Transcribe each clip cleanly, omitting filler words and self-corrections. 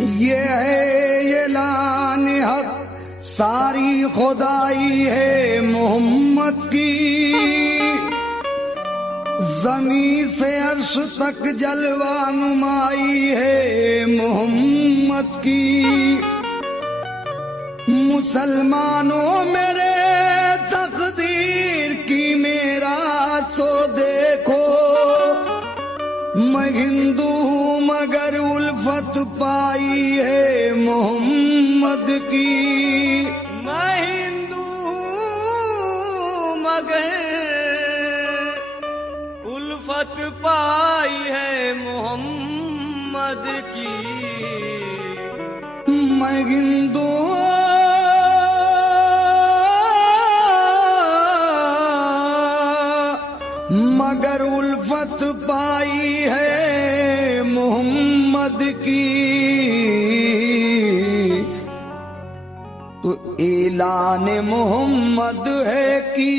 ये है ऐलान हक, सारी खुदाई है मोहम्मद की। जमीन से अर्श तक जलवा नुमाई है मोहम्मद की। मुसलमानों मेरे तकदीर की मेरा तो देखो, मैं हिंदू हूँ मगर उल्फत पाई है मोहम्मद की। मैं हिंदू हूँ मगर उल्फत पाई है मोहम्मद की। मैं हिंदू मगर उल्फत पाई है मोहम्मद की। तो ऐलान मोहम्मद है कि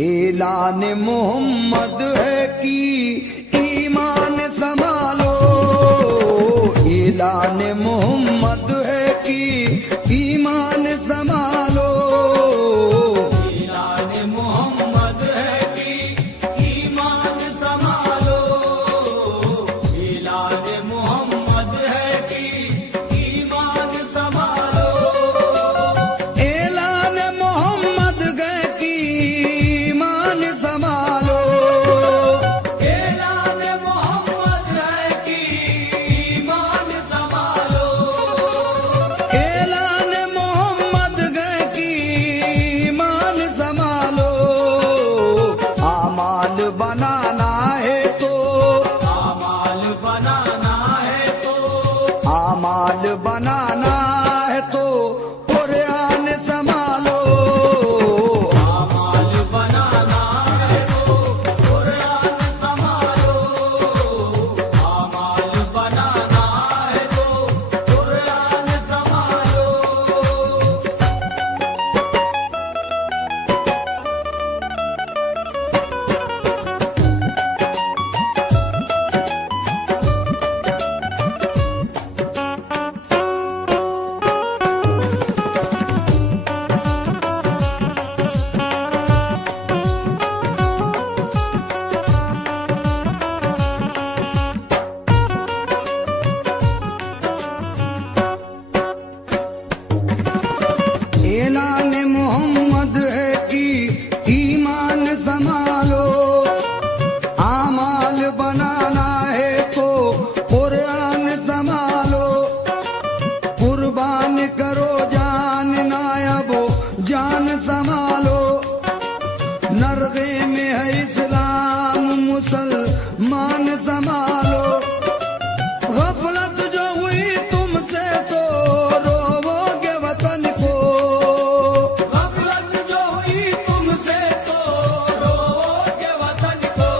ऐलान मोहम्मद है कि ईमान संभालो। ऐलान मोहम्मद है कि ईमान संभालो। ऐलान मोहम्मद है कि ईमान संभालो। ऐलान मोहम्मद है कि ईमान संभालो। ऐलान मोहम्मद है कि ईमान संभालो। ऐलान मोहम्मद है कि ईमान संभालो। ऐलान मोहम्मद है कि ईमान संभालो। आमाल बनाना है तो आमाल बनाना है तो आमाल बनाना है तो कुरान संभालो। आमाल बनाना है तो कुरान संभालो। आमाल बनाना है तो कुरान संभालो। ऐलान मोहम्मद है कि ईमान संभालो। आमाल बनाना है तो कुरान संभालो। कुर्बान करो जान नायबो जान संभालो। नरगे में है इस्लाम मुसलमान संभालो। गफलत जो हुई तुमसे तो रोवोगे वतन को। गफलत जो हुई तुमसे तो रोओगे वतन को।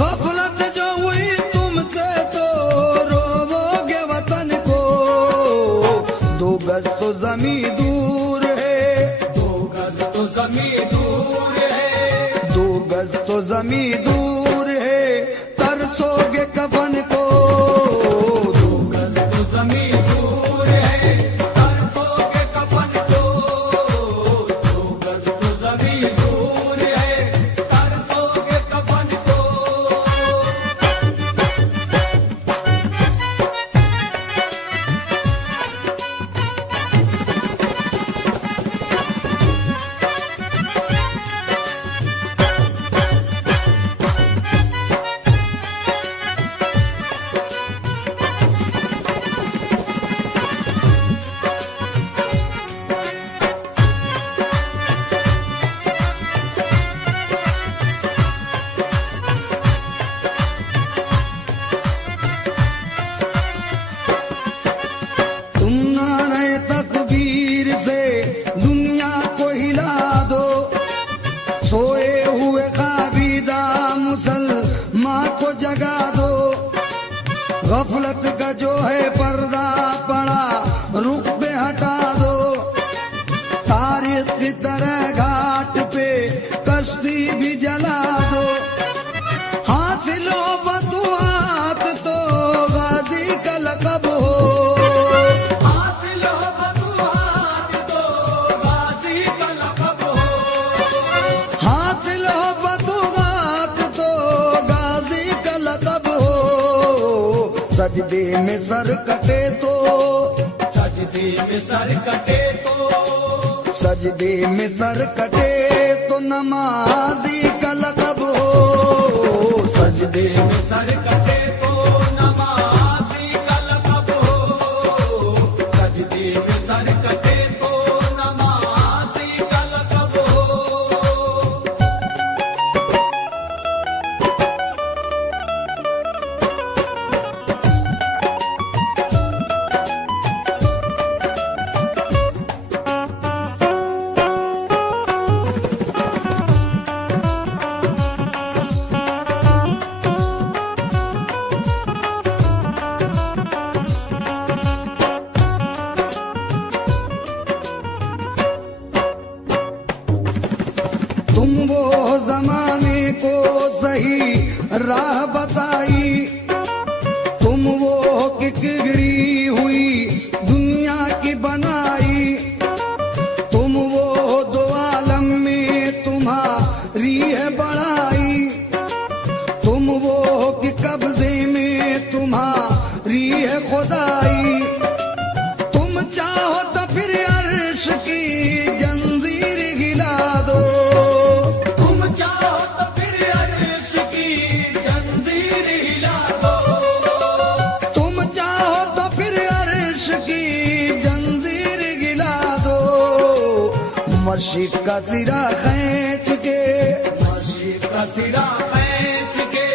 गफलत जो हुई तुमसे तो रोवोगे वतन को। दो गज तो जमी दूर है। दो गज तो जमीन दूर है। दो गज तो जमी दूर है, तरसोगे कफन को। दो गज तो जमीन दूर है। तरसोगे कफन को। दो गज तो जमीन दूर है। तरसोगे कफन को। तुम नारे तकबीर से दुनिया को हिला दो। सोए हुए काबीदा मुसलमान को जगा दो। गफलत का जो है पर्दा पड़ा रुख पे हटा दो। तारीख की तरह घाट पे कश्ती भी जला दो। हासिलो फतुहात तो सजदे में सर कटे तो, सजदे में सर कटे तो, सजदे में सर कटे तो नमाजी का लक़ब हो। सजदे में सर कटे तो नमाज़ी का लक़ब हो। सजदे में सर कटे तो नमाज़ी का लक़ब हो। तुम वो जमाने को सही राह बताई, तुम वो किकड़ी हुई दुनिया की बनाई, तुम वो दो आलम में तुम्हारी है बड़ाई, तुम वो कि कब्जे में तुम्हारी है खुदाई। तुम चाहो तो फिर अर्श की जंजीर हिला दो, तुम चाहो तो फिर अर्श की जंजीर हिला दो। तुम चाहो तो फिर अर्श की जंजीर गिला दो। मशीक का सिरा खींच के, मशीक का सिरा खींच के,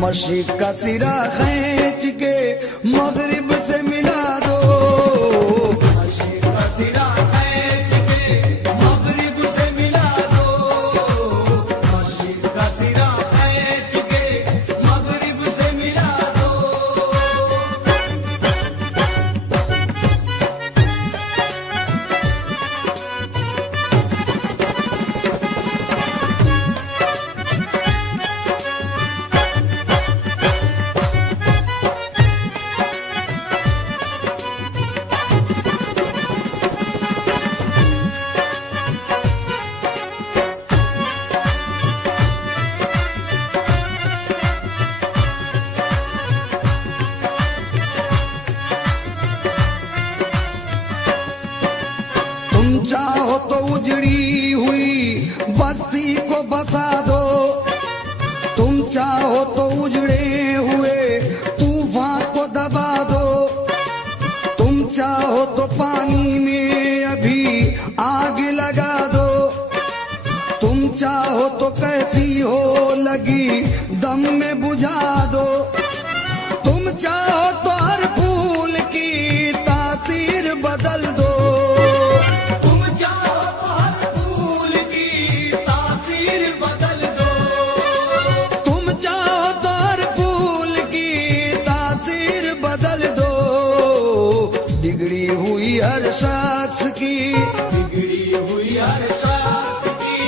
मशीक का सिरा खींच के मगरिब से मिला दो। मशीक का सिरा खींच के मगरिब से मिला दो। मशीक का सिरा खींच के मगरिब से मिला दो। तुम चाहो तो उजड़ी हुई बस्ती को बसा दो, तुम चाहो तो उजड़े हुए तूफान को दबा दो, तुम चाहो तो पानी में अभी आग लगा दो, तुम चाहो तो कहती हो लगी दम में बुझा दो, तुम चाहो तो हर फूल की तासीर बदल दो। तुम चाहो तो हर फूल की तासीर बदल दो। तुम चाहो तो हर फूल की तासीर बदल दो। बिगड़ी हुई हर शख्स की, बिगड़ी हुई हर शख्स की,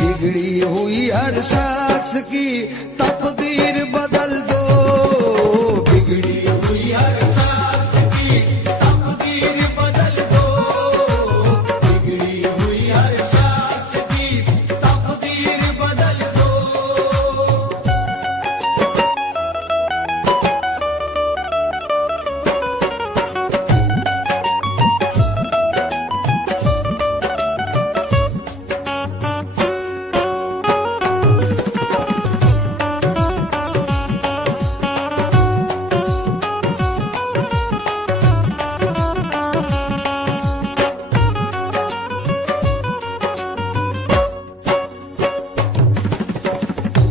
बिगड़ी हुई हर शख्स की तकदीर बदल दो। बिगड़ी हुई हर शख्स की तकदीर बदल दो। बिगड़ी हुई हर शख्स की तकदीर बदल दो।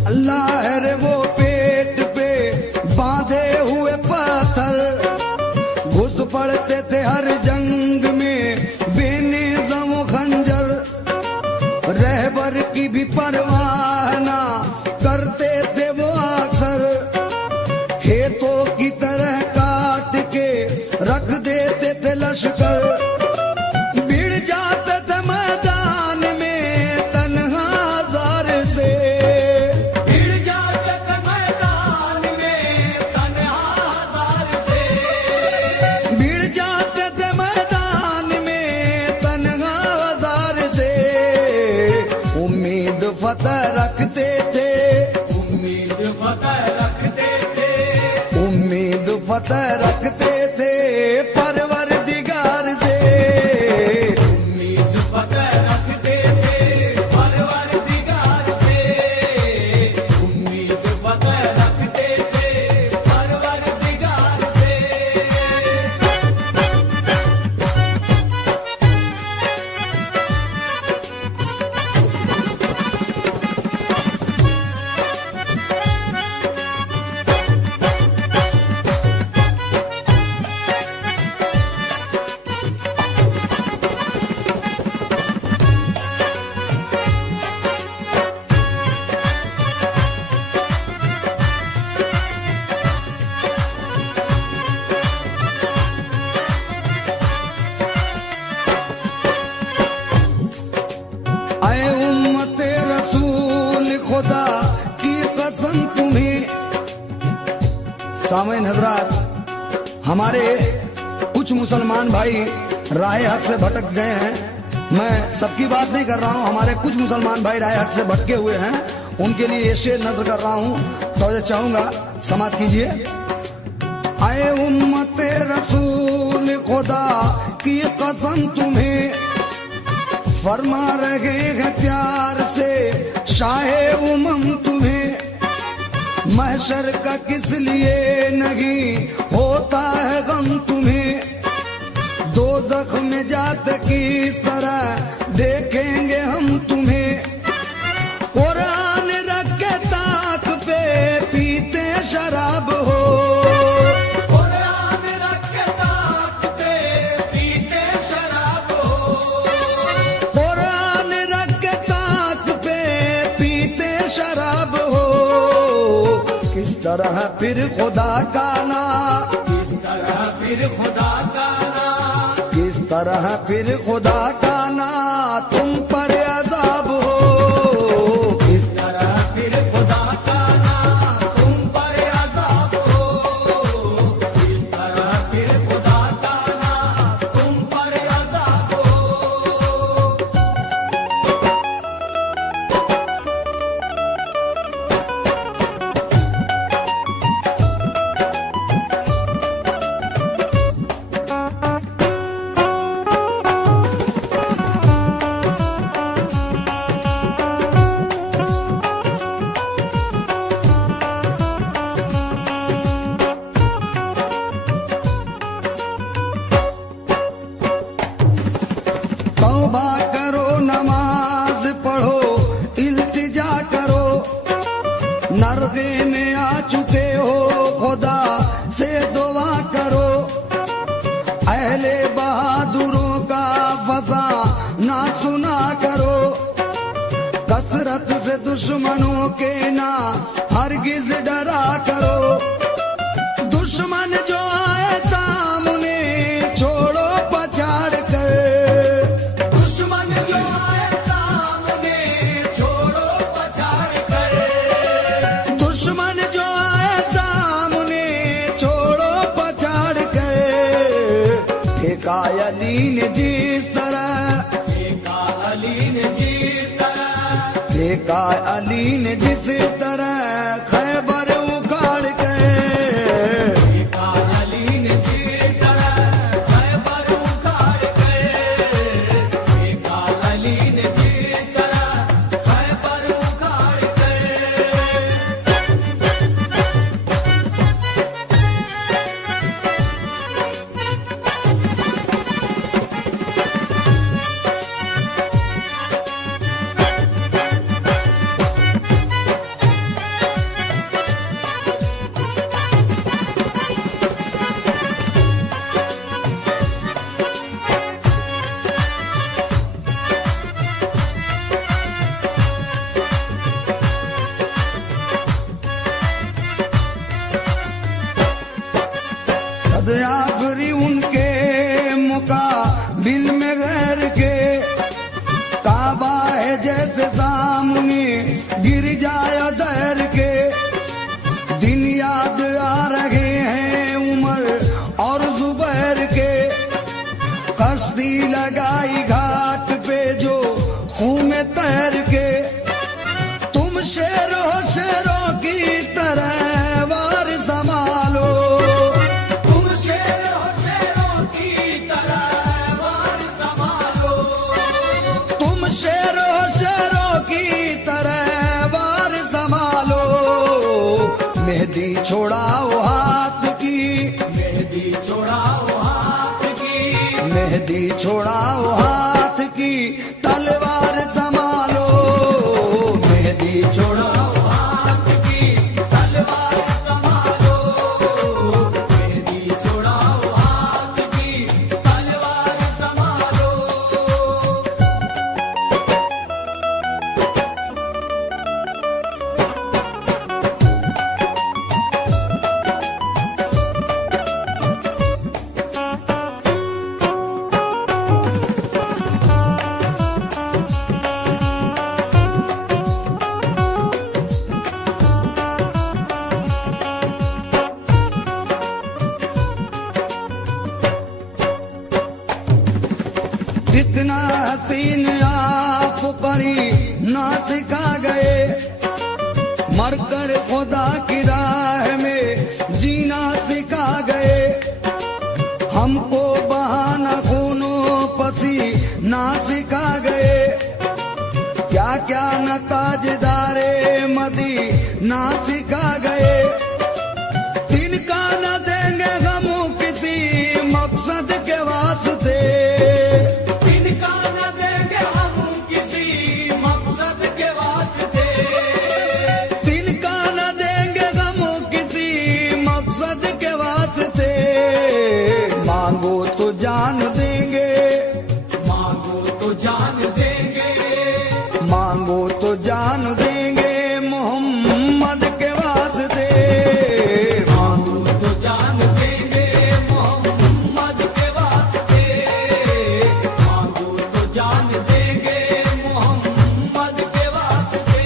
अल्लाह है रे वो पेट पे बांधे हुए पत्थर, घुस पड़ते थे हर जंग में बेनिज़म खंजर, रहबर की भी परवाह ना करते थे वो अक्सर, खेतों की तरह काट के रख देते थे लश्कर, भिड़ जाते थे मैदान में तन्हा जार से, भिड़ जाते थे मैदान में तन्हा जार से। भिड़ जाते थे मैदान फतेह रखते थे परवरदिगार से। उम्मीद फतेह रखते थे परवरदिगार से, उम्मीद फतेह रखते थे परवरदिगार से। ऐ उम्मते रसूल खुदा की कसम तुम्हें। सामईन हजरात, हमारे कुछ मुसलमान भाई राह हक से भटक गए हैं। मैं सबकी बात नहीं कर रहा हूं, हमारे कुछ मुसलमान भाई राह हक से भटके हुए हैं, उनके लिए ये शेर नजर कर रहा हूं, तो चाहूंगा समाप्त कीजिए। ऐ उम्मते रसूल खुदा की कसम तुम्हें, फरमा रहे हैं प्यार से शाहे उमम तुम्हें। महशर का किस लिए नहीं होता है गम तुम्हें। दोज़ख में जात किस तरह देखेंगे हम तुम्हें। कुरान रख के ताक पे पीते शराब हो। कुरान रख के ताक पे पीते शराब हो। कुरान रख के ताक पे पीते शराब हो। किस तरह फिर खुदा का ना, किस तरह फिर खुदा का ना, किस तरह फिर खुदा का ना तुम पर अज़ाब हो। किस तरह फिर खुदा का ना तुम पर अज़ाब हो। किस तरह फिर खुदा का ना तुम पर अज़ाब हो। तौबा करो, नमाज पढ़ो, इल्तिजा करो। नरगे में आ चुके हो, खुदा से दुआ करो। अहले बहादुरों का फसा ना सुना करो। कसरत से दुश्मनों के ना हरगिज डरा करो। दुश्मन जो आए सामने छोड़ो पछाड़ कर। दुश्मन जो आए सामने छोड़ो पछाड़ कर। दुश्मन जो आए सामने छोड़ो पछाड़ कर। फेंका अली ने जिस तरह, फेंका अली ने जिस तरह, फेंका अली ने जिस तरह खैबर उखाड़ कर। फेंका अली ने जिस तरह खैबर उखाड़ कर। फेंका अली ने जिस तरह खैबर उखाड़ कर। आफरी उनके मुकाबिल में गैर के। काबा है जैसे सामने गिर जाए दैर के। दिन याद आ रहे हैं उमर और जुबैर के। कश्ती लगाई घाट पे जो खूह में तैर के। तुम शेरों शेरों की तरह वार संभालो। छोड़ाओ हाथ की, मेहंदी छोड़ाओ हाथ की, मेहंदी छोड़ाओ हाथ की, तलवार संभालो, मेहंदी छोड़ाओ हाथ की, तलवार संभालो, मेहंदी छोड़ाओ हाथ की, तलवार संभालो। कितना हसीन आप परी ना सिखा गए, मरकर खुदा की राह में जीना सिखा गए। हमको बहाना खूनो पसी ना सिखा गए, क्या क्या न ताजदारे मदी ना सिखा गए। तिनका न देंगे हम किसी मकसद के वास्ते, तिनका न देंगे हम किसी मकसद के वास्ते, तिनका न देंगे हम किसी मकसद के वास्ते। मांगो तो जान देंगे, मांगो तो जान देंगे, मांगो तो जान देंगे मोहम्मद के वास्ते। मांगो तो जान देंगे मोहम्मद के वास्ते, मांगो तो जान देंगे मोहम्मद के वास्ते।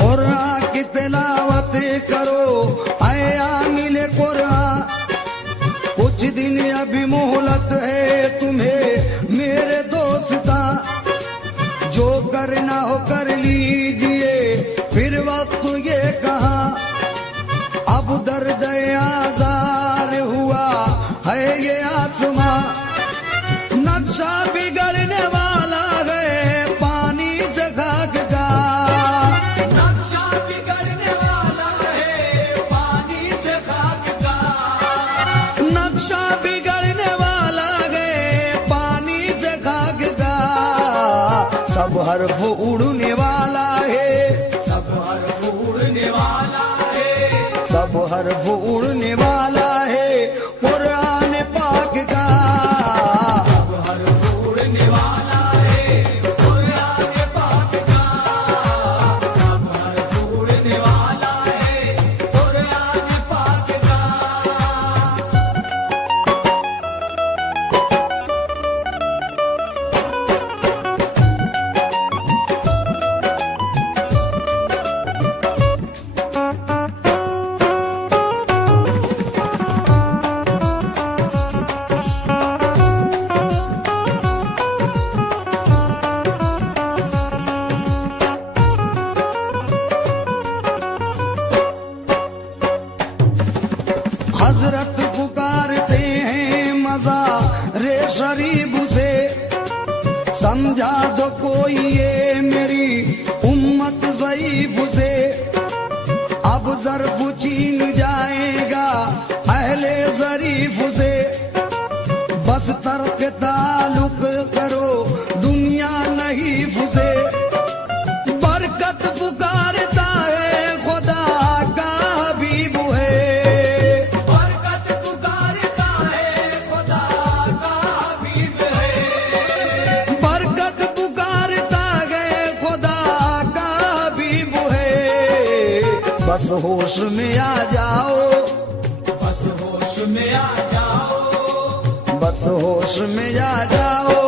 कुरान की तिलावत करो आया मिले कुरान, कुछ दिन अभी मोहलत है तुम्हें मेरे दोस्ता। जो करना हो कर लीजिए फिर वक्त ये कहा, अब दर्द आजार हुआ है ये आसमां। नक्शा बिगड़ने वाला है पानी से खाक का, नक्शा बिगड़ने वाला है पानी से खाक का, नक्शा बिगड़ने वाला है पानी से खाक का। सब हर्फ उड़ने वाला है, सब हर्फ उड़ने वाला है, सब हर्फ उड़ने वाला है कुरान पाक का। सब हर्फ उड़ने वाला है कुरान पाक का, सब हर्फ उड़ने वाला है कुरान पाक का। हजरत पुकारते हैं मजा रे शरीफ से, समझा दो कोई ये मेरी उम्मत ज़ईफ से। अब ज़र्फ चीन जाएगा अहले ज़रीफ से, बस तर्क ताल्लुक करो दुनिया नहीफ से। बरकत पुकारता है खुदा का हबीब है, बरकत पुकारता है खुदा का हबीब है, बरकत पुकारता है खुदा का हबीब है। बस होश में आ जाओ, बस होश में आ जाओ, बस होश में आ जाओ।